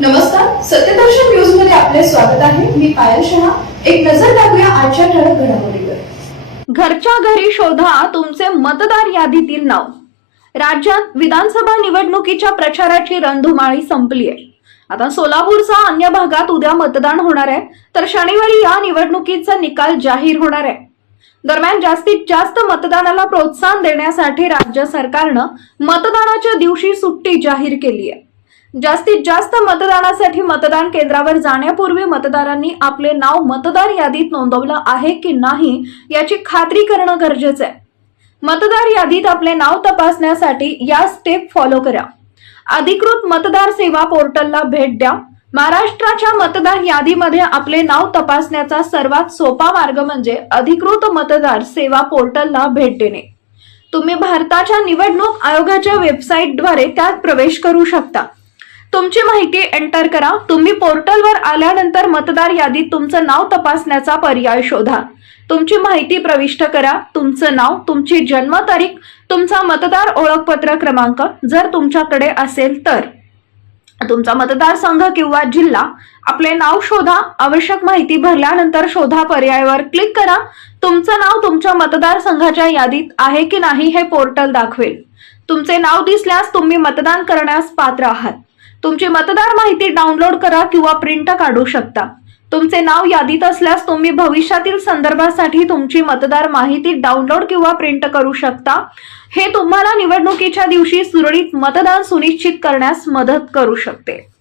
नमस्कार सत्यदर्शन न्यूजमध्ये आपले स्वागत आहे. मी पायल शहा. एक नजर टाकूया आजच्या ठळक घडामोडीवर. घरच्या घरी शोधा तुमचे मतदार यादीतील नाव. राज्यात विधानसभा निवडणुकीच्या प्रचाराची रणधुमाळी संपली आहे आता सोलापूरसह अन्य भागात उद्या मतदान होणार आहे तर शनिवारी या निवडणुकीचा निकाल जाहीर होणार आहे. दरम्यान जास्तीत जास्त मतदानाला प्रोत्साहन देण्यासाठी राज्य सरकारनं मतदानाच्या दिवशी सुट्टी जाहीर केली आहे जास्तीत जास्त मतदानासाठी मतदान केंद्रावर जाण्यापूर्वी मतदारांनी आपले नाव मतदार यादीत नोंदवलं आहे की नाही याची खात्री करणं गरजेचं आहे. मतदार यादीत आपले नाव तपासण्यासाठी या स्टेप फॉलो करा. अधिकृत मतदार सेवा पोर्टलला भेट द्या. महाराष्ट्राच्या मतदार यादीमध्ये आपले नाव तपासण्याचा सर्वात सोपा मार्ग म्हणजे अधिकृत मतदार सेवा पोर्टलला भेट देणे. तुम्ही भारताच्या निवडणूक आयोगाच्या वेबसाईटद्वारे त्यात प्रवेश करू शकता. तुमची माहिती एंटर करा. तुम्ही पोर्टलवर आल्यानंतर मतदार यादीत तुमचं नाव तपासण्याचा पर्याय शोधा. तुमची माहिती प्रविष्ट करा. तुमचं नाव तुमची जन्मतारीख तुमचा मतदार ओळखपत्र क्रमांक जर तुमच्याकडे असेल तर. तुमचा मतदारसंघ किंवा जिल्हा आपले नाव शोधा. आवश्यक माहिती भरल्यानंतर शोधा पर्यायावर क्लिक करा. तुमचं नाव तुमच्या मतदारसंघाच्या यादीत आहे की नाही हे पोर्टल दाखवेल. तुमचे नाव दिसल्यास तुम्ही मतदान करण्यास पात्र आहात. तुमची मतदार माहिती डाउनलोड करा किंवा प्रिंट काढू शकता. तुमचे नाव यादीत असल्यास तुम्ही भविष्यातील संदर्भासाठी तुमची मतदार माहिती डाउनलोड किंवा प्रिंट करू शकता. हे तुम्हाला निवडणुकीच्या दिवशी सुरळीत मतदान सुनिश्चित करण्यास मदत करू शकते.